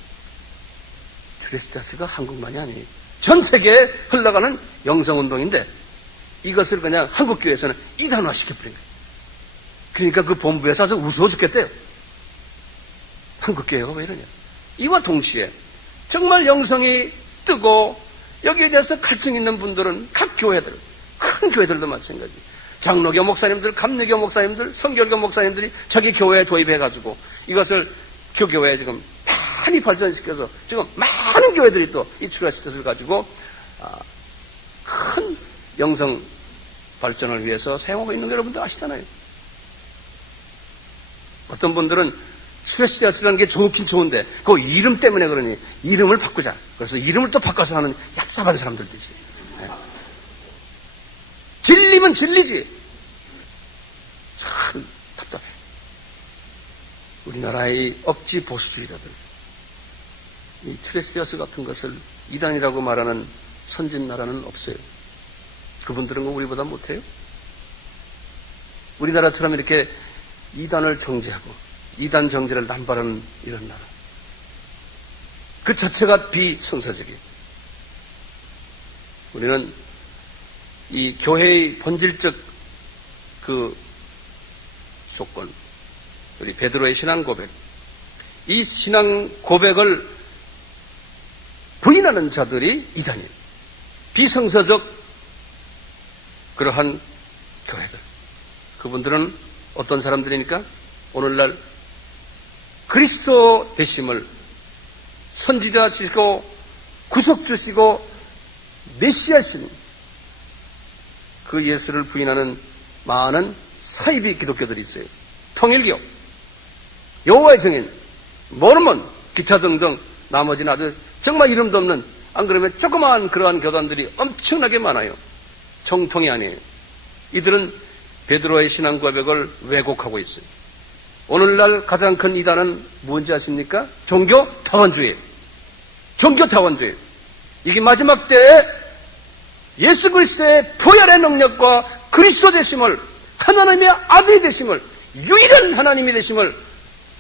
트레스디아스가 한국만이 아니에요. 전 세계에 흘러가는 영성운동인데 이것을 그냥 한국교회에서는 이단화 시켜버린 거예요. 그러니까 그 본부에서 아주 우스워 죽겠대요. 한국교회가 왜 이러냐. 이와 동시에 정말 영성이 뜨고 여기에 대해서 갈증 있는 분들은 각 교회들, 큰 교회들도 마찬가지. 장로교 목사님들, 감리교 목사님들, 성결교 목사님들이 자기 교회에 도입해가지고 이것을 그 교회에 지금 많이 발전시켜서 지금 많은 교회들이 또 이 트레스디아스를 가지고 큰 영성 발전을 위해서 사용하고 있는 거 여러분들 아시잖아요. 어떤 분들은 트레스디아스라는 게 좋긴 좋은데 그 이름 때문에 그러니 이름을 바꾸자. 그래서 이름을 또 바꿔서 하는 얍삽한 사람들도 있어요. 네. 진리면 진리지. 참 답답해. 우리나라의 억지 보수주의자들, 이 트레스디아스 같은 것을 이단이라고 말하는 선진 나라는 없어요. 그분들은 우리보다 못해요? 우리나라처럼 이렇게 이단을 정죄하고 이단 정죄를 남발하는 이런 나라. 그 자체가 비성사적이에요. 우리는 이 교회의 본질적 그 조건, 우리 베드로의 신앙 고백, 이 신앙 고백을 부인하는 자들이 이단이에요. 비성서적 그러한 교회들. 그분들은 어떤 사람들이니까 오늘날 그리스도 되심을 선지자시고 구속주시고 메시아시는 그 예수를 부인하는 많은 사이비 기독교들이 있어요. 통일교, 여호와의 증인, 모르몬, 기타 등등 나머지는 아주 정말 이름도 없는, 안 그러면 조그마한 그러한 교단들이 엄청나게 많아요. 정통이 아니에요. 이들은 베드로의 신앙 고백을 왜곡하고 있어요. 오늘날 가장 큰 이단은 뭔지 아십니까? 종교 타원주의. 종교 타원주의. 이게 마지막 때에 예수 그리스도의 보혈의 능력과 그리스도 되심을, 하나님의 아들이 되심을, 유일한 하나님이 되심을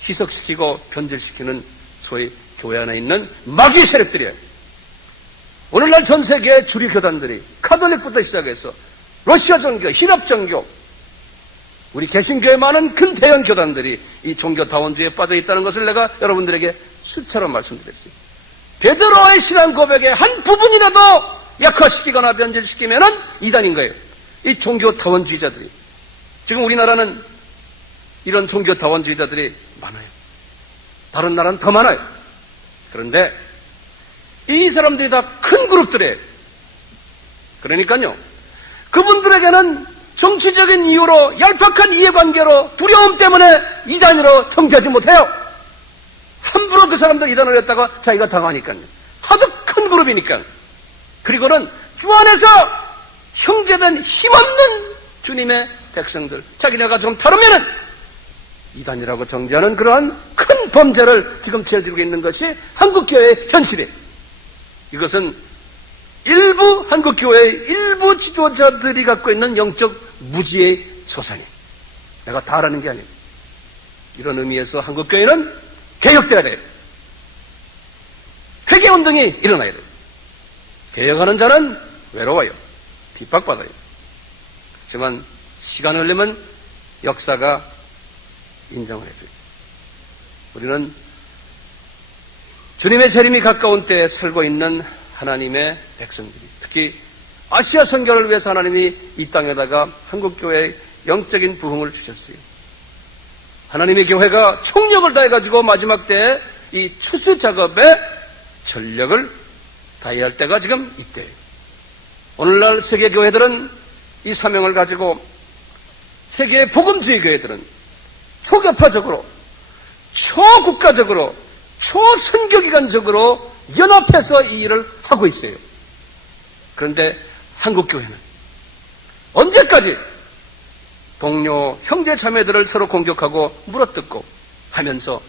희석시키고 변질시키는 소위 교회 안에 있는 마귀의 세력들이에요. 오늘날 전 세계의 주류 교단들이 카톨릭부터 시작해서 러시아 정교, 히랍 정교, 우리 개신교에 많은 큰 대형 교단들이 이 종교 다원주의에 빠져 있다는 것을 내가 여러분들에게 수차로 말씀드렸어요. 베드로의 신앙 고백의 한 부분이라도 약화시키거나 변질시키면은 이단인 거예요. 이 종교 다원주의자들이. 지금 우리나라는 이런 종교 다원주의자들이 많아요. 다른 나라는 더 많아요. 그런데 이 사람들이 다 큰 그룹들이에요. 그러니까요, 그분들에게는 정치적인 이유로 얄팍한 이해관계로 두려움 때문에 이단으로 정죄하지 못해요. 함부로 그 사람들 이단을 했다가 자기가 당하니까요. 하도 큰 그룹이니까. 그리고는 주 안에서 형제된 힘없는 주님의 백성들, 자기네가 좀 다르면은 이단이라고 정죄하는 그러한 큰 범죄를 지금 저지르고 있는 것이 한국교회의 현실이에요. 이것은 일부 한국교회의 일부 지도자들이 갖고 있는 영적 무지의 소산이에요. 내가 다 알아는 게 아니에요. 이런 의미에서 한국교회는 개혁돼야 돼요. 회개운동이 일어나야 돼요. 개혁하는 자는 외로워요. 핍박받아요. 하지만 시간이 흘리면 역사가 인정을 해줘요. 우리는 주님의 재림이 가까운 때에 살고 있는 하나님의 백성들이, 특히 아시아 선교를 위해서 하나님이 이 땅에다가 한국교회의 영적인 부흥을 주셨어요. 하나님의 교회가 총력을 다해가지고 마지막 때에 이 추수 작업에 전력을 다해야 할 때가 지금 이때예요. 오늘날 세계 교회들은 이 사명을 가지고 세계의 복음주의 교회들은 초교파적으로, 초국가적으로, 초선교기관적으로 연합해서 이 일을 하고 있어요. 그런데 한국교회는 언제까지 동료, 형제, 자매들을 서로 공격하고 물어뜯고 하면서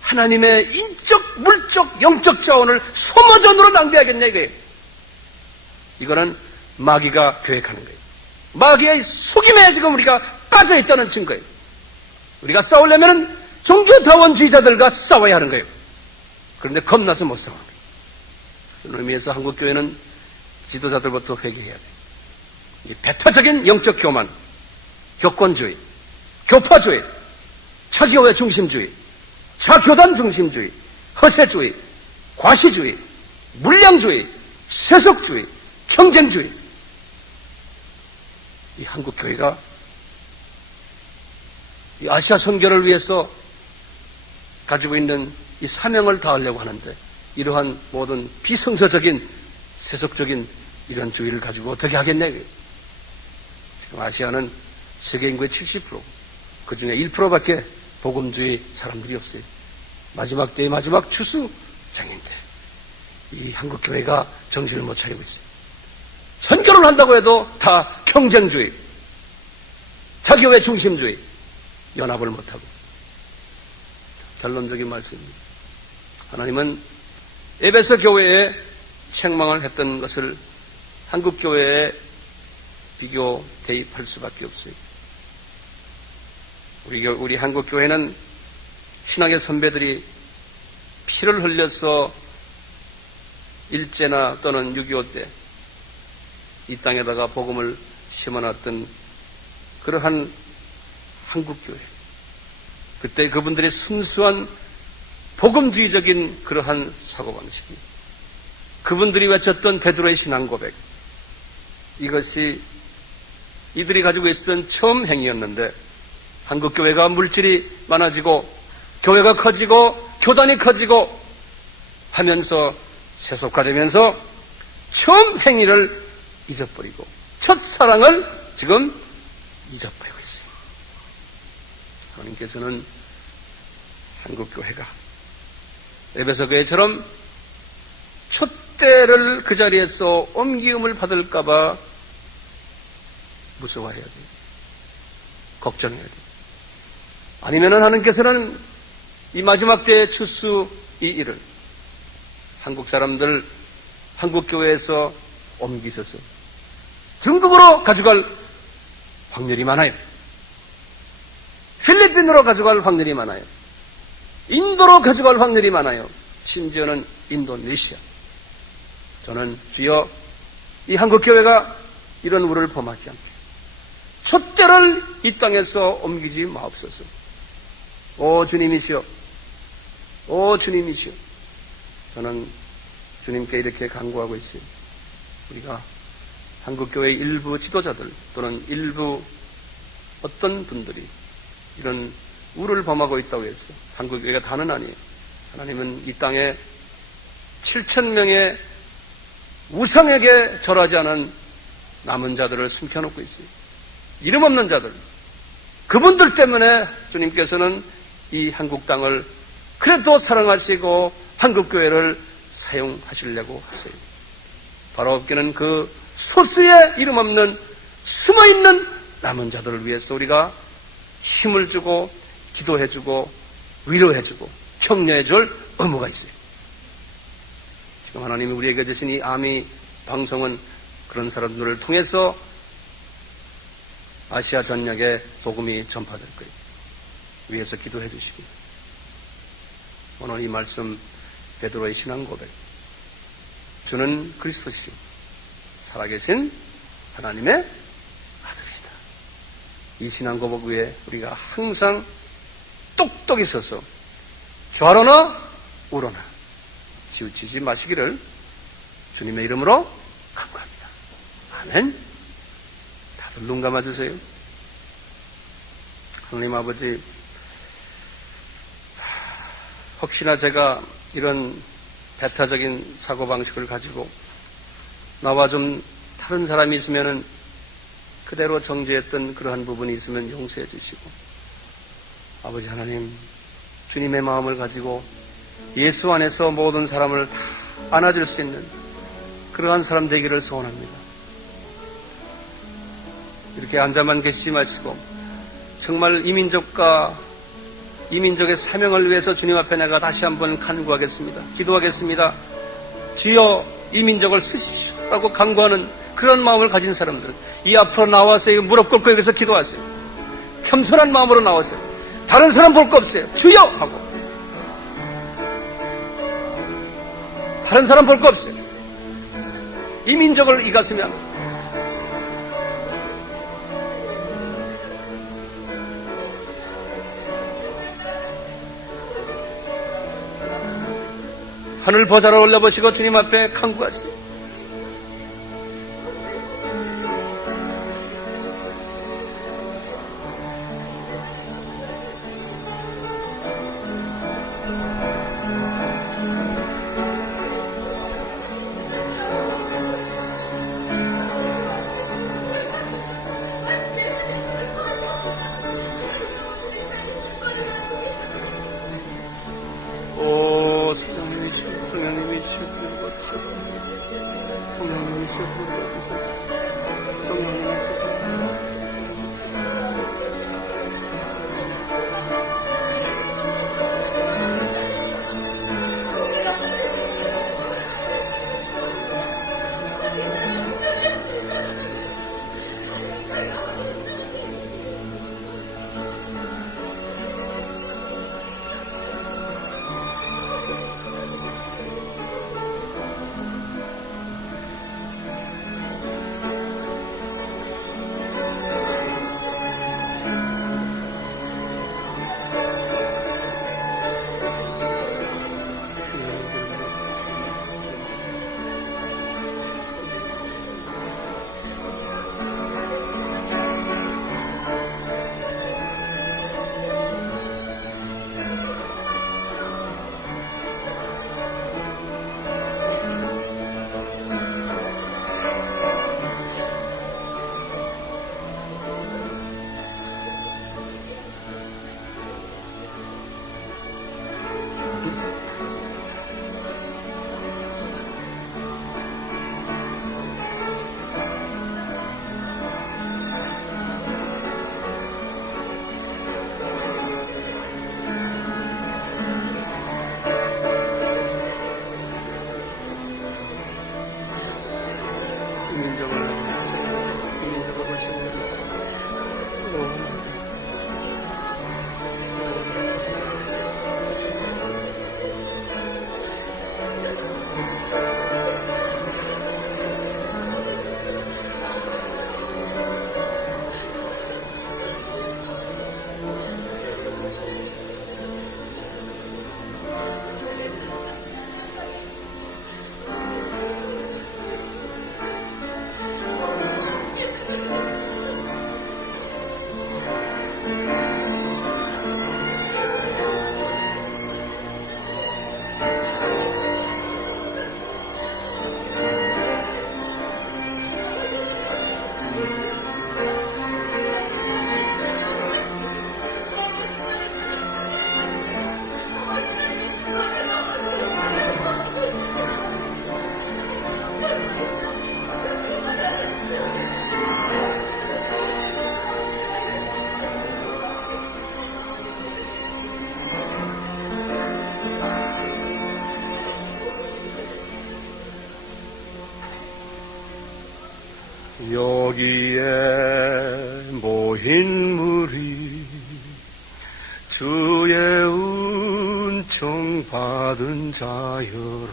하나님의 인적, 물적, 영적 자원을 소모전으로 낭비하겠냐 이거예요. 이거는 마귀가 계획하는 거예요. 마귀의 속임에 지금 우리가 빠져있다는 증거예요. 우리가 싸우려면 종교다원주의자들과 싸워야 하는 거예요. 그런데 겁나서 못 싸워요. 그런 의미에서 한국교회는 지도자들부터 회개해야 돼요. 이 배타적인 영적 교만, 교권주의, 교파주의, 차교회 중심주의, 차교단 중심주의, 허세주의, 과시주의, 물량주의, 세속주의, 경쟁주의. 이 한국교회가 이 아시아 선교를 위해서 가지고 있는 이 사명을 다하려고 하는데 이러한 모든 비성서적인 세속적인 이런 주의를 가지고 어떻게 하겠냐 이거예요. 지금 아시아는 세계 인구의 70%, 그 중에 1%밖에 복음주의 사람들이 없어요. 마지막 때의 마지막 추수장인데 이 한국교회가 정신을 못 차리고 있어요. 선교를 한다고 해도 다 경쟁주의, 자기교회 중심주의, 연합을 못하고. 결론적인 말씀입니다. 하나님은 에베소 교회에 책망을 했던 것을 한국교회에 비교 대입할 수밖에 없어요. 우리 한국교회는 신학의 선배들이 피를 흘려서 일제나 또는 6.25 때 이 땅에다가 복음을 심어놨던 그러한 한국교회. 그때 그분들의 순수한 복음주의적인 그러한 사고방식이, 그분들이 외쳤던 베드로의 신앙 고백, 이것이 이들이 가지고 있었던 처음 행위였는데 한국교회가 물질이 많아지고 교회가 커지고 교단이 커지고 하면서 세속화되면서 처음 행위를 잊어버리고 첫사랑을 지금 잊어버리고 있어요. 하나님께서는 한국교회가 에베소 교회처럼 촛대를 그 자리에서 옮기음을 받을까봐 무서워해야 돼요. 걱정해야 돼요. 아니면은 하나님께서는 이 마지막 때의 추수 이 일을 한국 사람들, 한국교회에서 옮기셔서 중국으로 가져갈 확률이 많아요. 필리핀으로 가져갈 확률이 많아요. 인도로 가져갈 확률이 많아요. 심지어는 인도네시아. 저는 주여 이 한국교회가 이런 우를 범하지 않게 촛대를 이 땅에서 옮기지 마옵소서. 오 주님이시여, 오 주님이시여. 저는 주님께 이렇게 간구하고 있어요. 우리가 한국교회의 일부 지도자들 또는 일부 어떤 분들이 이런 우를 범하고 있다고 해서 한국교회가 다는 아니에요. 하나님은 이 땅에 7,000명의 우상에게 절하지 않은 남은 자들을 숨겨놓고 있어요. 이름 없는 자들. 그분들 때문에 주님께서는 이 한국 땅을 그래도 사랑하시고 한국교회를 사용하시려고 하세요. 바로 없기는 그 소수의 이름 없는 숨어있는 남은 자들을 위해서 우리가 힘을 주고 기도해주고 위로해주고 격려해줄 의무가 있어요. 지금 하나님이 우리에게 주신 이 아미 방송은 그런 사람들을 통해서 아시아 전역에 복음이 전파될 거예요. 위해서 기도해 주시기. 오늘 이 말씀 베드로의 신앙 고백. 주는 그리스도시요 살아계신 하나님의 아들이시다. 이 신앙 고백 위에 우리가 항상 똑똑히 서서 좌로나 우로나 치우치지 마시기를 주님의 이름으로 간구합니다. 아멘. 다들 눈 감아주세요. 하나님 아버지, 혹시나 제가 이런 배타적인 사고방식을 가지고 나와 좀 다른 사람이 있으면 그대로 정죄했던 그러한 부분이 있으면 용서해 주시고, 아버지 하나님, 주님의 마음을 가지고 예수 안에서 모든 사람을 다 안아줄 수 있는 그러한 사람 되기를 소원합니다. 이렇게 앉아만 계시지 마시고 정말 이 민족과 이 민족의 사명을 위해서 주님 앞에 내가 다시 한번 간구하겠습니다. 기도하겠습니다. 주여 이 민족을 쓰십시오 라고 간구하는 그런 마음을 가진 사람들은 이 앞으로 나와서 무릎 꿇고 여기서 기도하세요. 겸손한 마음으로 나와세요. 다른 사람 볼 거 없어요. 주여 하고. 다른 사람 볼 거 없어요. 이 민족을 이가슴에 합니다. 하늘 보좌를 올려보시고 주님 앞에 간구하세요. 여기에 모인 무리 주의 은총 받은 자여라.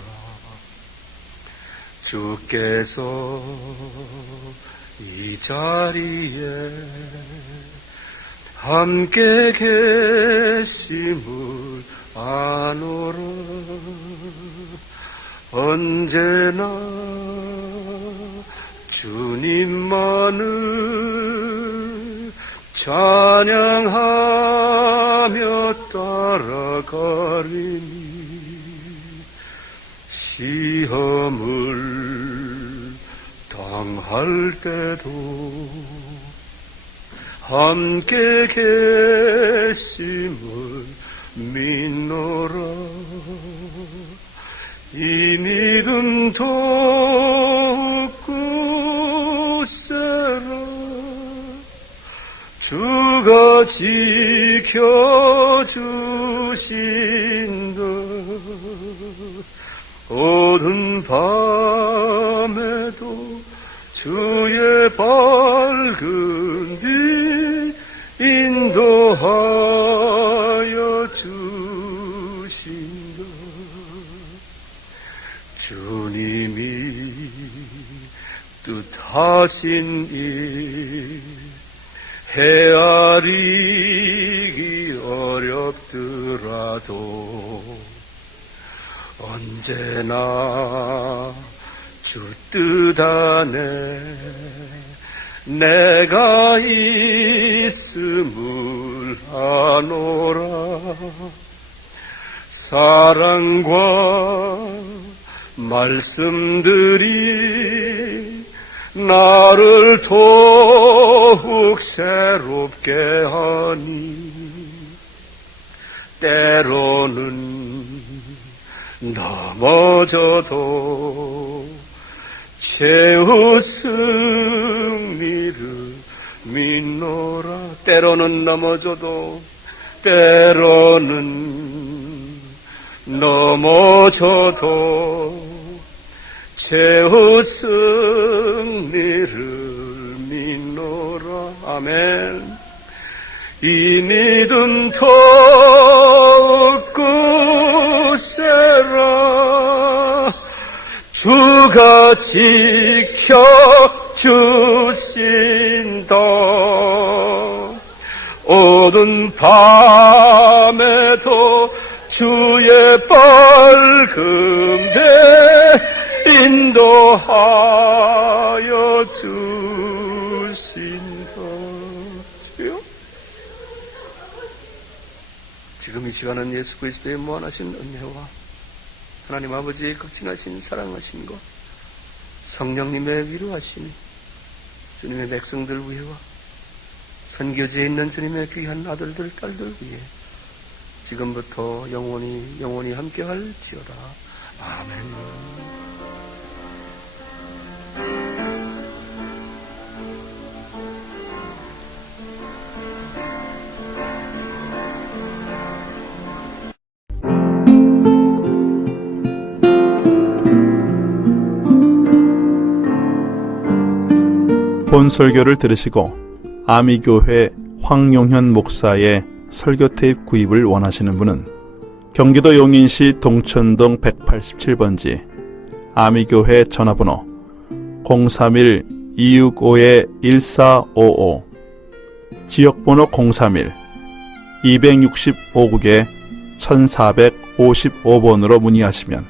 주께서 이 자리에 함께 계심을 아노라. 언제나 주님만을 찬양하며 따라가리니 시험을 당할 때도 함께 계심을 믿노라. 이 믿음 더욱 굳세라. 주가 지켜주신다. 어두운 밤에도 주의 밝은 빛 인도하여 주신다. 주님이 뜻하신 일 헤아리기 어렵더라도 언제나 주 뜻 안에 내가 있음을 아노라. 사랑과 말씀들이 나를 더욱 새롭게 하니 때로는 넘어져도 최후 승리를 믿노라. 때로는 넘어져도 때로는 넘어져도 최후 승리를 믿노라. 아멘. 이 믿음 더욱 굳세라. 주가 지켜주신다. 어두운 밤에도 주의 밝은 배 인도하여 주신다. 주여, 지금 이 시간은 예수 그리스도의 무한하신 은혜와 하나님 아버지의 극진하신 사랑하신 것, 성령님의 위로하심, 주님의 백성들 위해와 선교지에 있는 주님의 귀한 아들들, 딸들 위해 지금부터 영원히 함께 할지어다. 아멘. 본 설교를 들으시고 아미교회 황용현 목사의 설교 테이프 구입을 원하시는 분은 경기도 용인시 동천동 187번지 아미교회 전화번호 031-265-1455 지역번호 031-265국에 1455번으로 문의하시면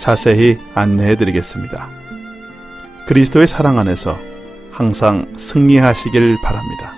자세히 안내해 드리겠습니다. 그리스도의 사랑 안에서 항상 승리하시길 바랍니다.